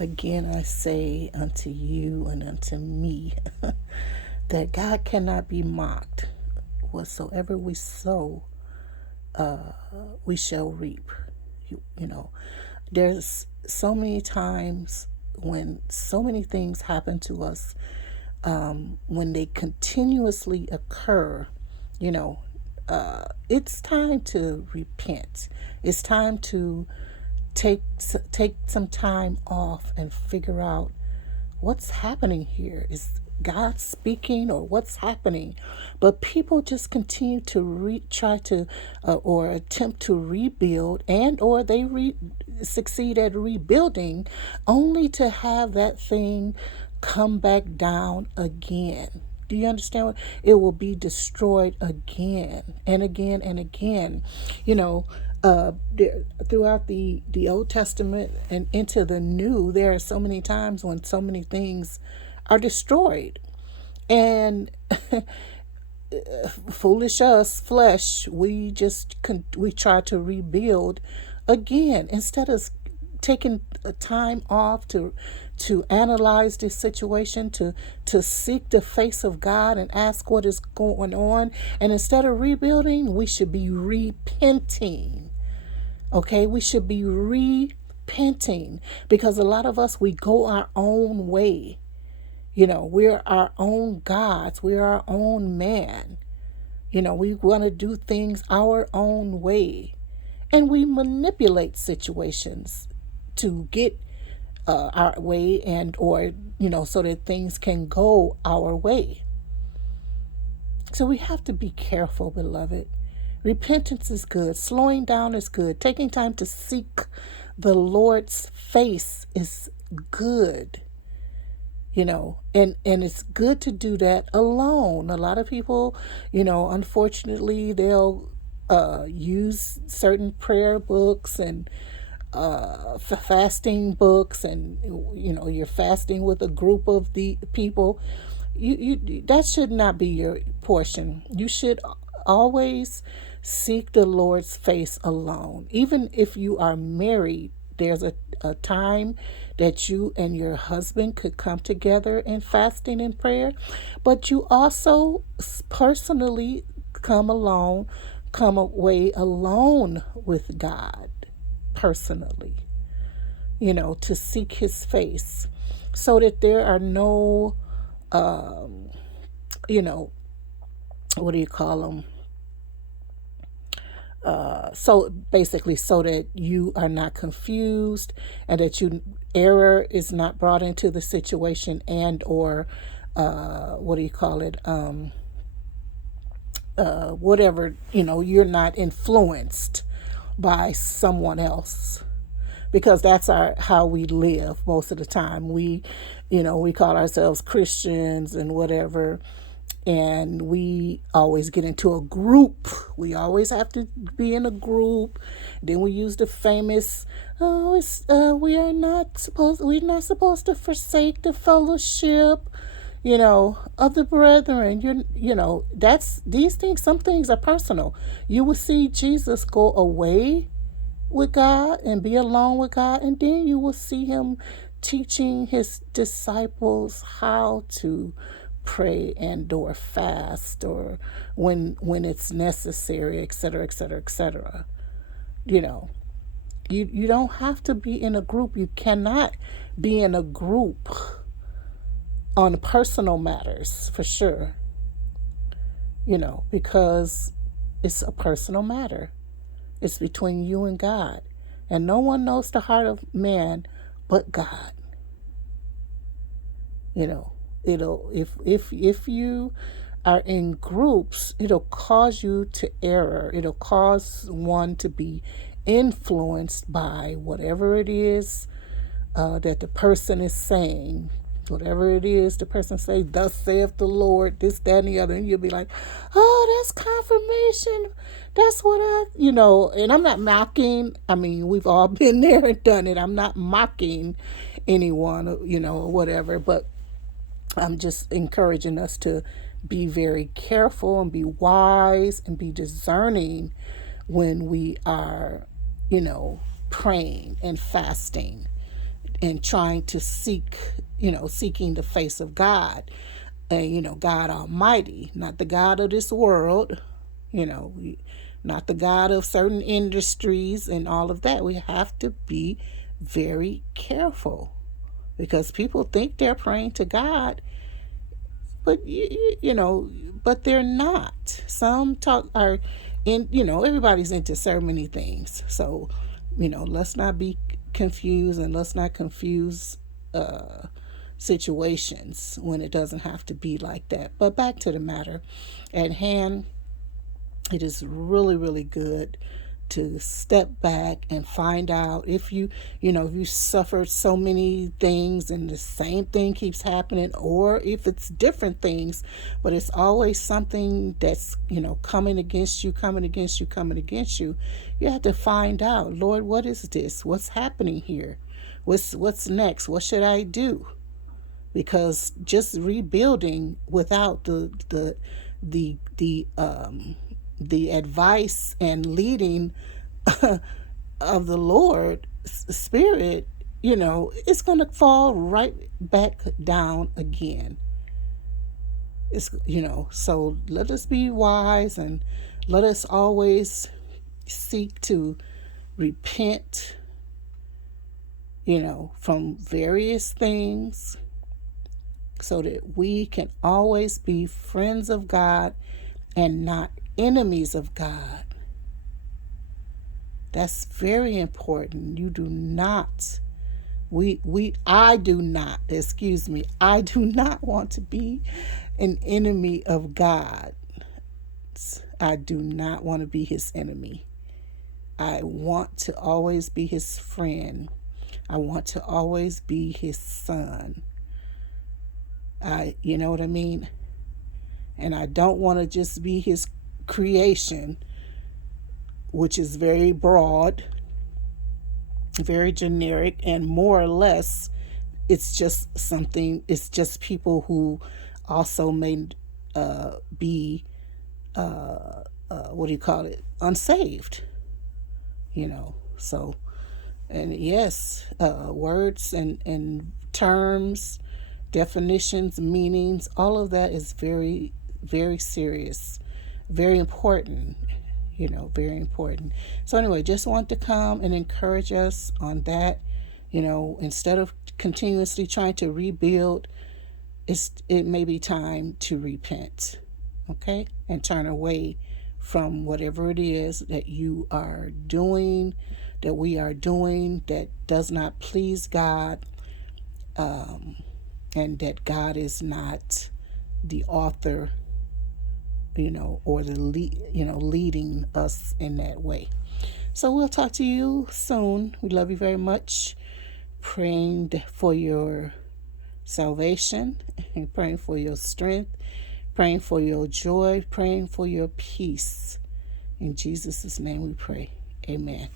Again, I say unto you and unto me that God cannot be mocked. Whatsoever we sow, we shall reap. You know, there's so many times when so many things happen to us, when they continuously occur, you know, it's time to repent. It's time to take take some time off and figure out what's happening here. Is God speaking or what's happening? But people just continue to try to or attempt to rebuild, and or they succeed at rebuilding, only to have that thing come back down again. Do you understand what? It will be destroyed again and again and again. You know, throughout the Old Testament and into the New, there are so many times when so many things are destroyed. And foolish us, flesh, we try to rebuild again instead of taking a time off to analyze this situation, to seek the face of God and ask what is going on. And instead of rebuilding, we should be repenting. Okay, we should be repenting, because a lot of us, we go our own way. You know, we're our own gods, we're our own man. You know, we want to do things our own way, and we manipulate situations to get our way, and or so that things can go our way. So we have to be careful, beloved. Repentance is good. Slowing down is good. Taking time to seek the Lord's face is good. And it's good to do that alone. A lot of people, unfortunately, they'll use certain prayer books and fasting books, and you're fasting with a group of the people. You that should not be your portion. You should always seek the Lord's face alone. Even if you are married, there's a time that you and your husband could come together in fasting and prayer, but you also personally come away alone with God personally, to seek his face, so that there are no, you know, what do you call them? So basically, so that you are not confused, and that error is not brought into the situation, and or what do you call it? Whatever, you're not influenced by someone else, because that's how we live most of the time. We call ourselves Christians and whatever, and we always get into a group. We always have to be in a group. Then we use the famous, oh, we're not supposed to forsake the fellowship, of the brethren. That's these things. Some things are personal. You will see Jesus go away with God and be alone with God, and then you will see him teaching his disciples how to pray and or fast, or when it's necessary, etc., etc., etc. You don't have to be in a group. You cannot be in a group on personal matters, for sure, because it's a personal matter. It's between you and God. And no one knows the heart of man but God. If you are in groups, it'll cause you to error. It'll cause one to be influenced by whatever it is that the person is saying. Whatever it is the person say, thus saith the Lord, this, that, and the other. And you'll be like, oh, that's confirmation. That's what and I'm not mocking. I mean, we've all been there and done it. I'm not mocking anyone, or whatever. But I'm just encouraging us to be very careful and be wise and be discerning when we are, praying and fasting. and trying to seeking the face of God, and God Almighty, not the God of this world, not the God of certain industries and all of that. We have to be very careful, because people think they're praying to God, but but they're not. Some talk are in, everybody's into so many things. So, let's not be confused, and let's not confuse situations when it doesn't have to be like that. But back to the matter at hand, it is really, really good to step back and find out if if you suffered so many things and the same thing keeps happening, or if it's different things, but it's always something that's, coming against you, coming against you, coming against you. You have to find out, Lord, what is this? What's happening here? What's next? What should I do? Because just rebuilding without the advice and leading of the Lord Spirit, it's going to fall right back down again. It's, so let us be wise, and let us always seek to repent, from various things, so that we can always be friends of God and not enemies of God. That's very important. You do not, I do not want to be an enemy of God. I do not want to be his enemy. I want to always be his friend. I want to always be his son. You know what I mean? And I don't want to just be his creation, which is very broad, very generic, and more or less it's just people who also may be unsaved, so, and yes, words and terms, definitions, meanings, all of that is very, very serious, very important, very important. So anyway, just want to come and encourage us on that. Instead of continuously trying to rebuild, it may be time to repent, okay, and turn away from whatever it is that you are doing, that we are doing, that does not please God, and that God is not the author, or the leading us in that way. So we'll talk to you soon. We love you very much. Praying for your salvation, and praying for your strength, praying for your joy, praying for your peace. In Jesus' name we pray. Amen.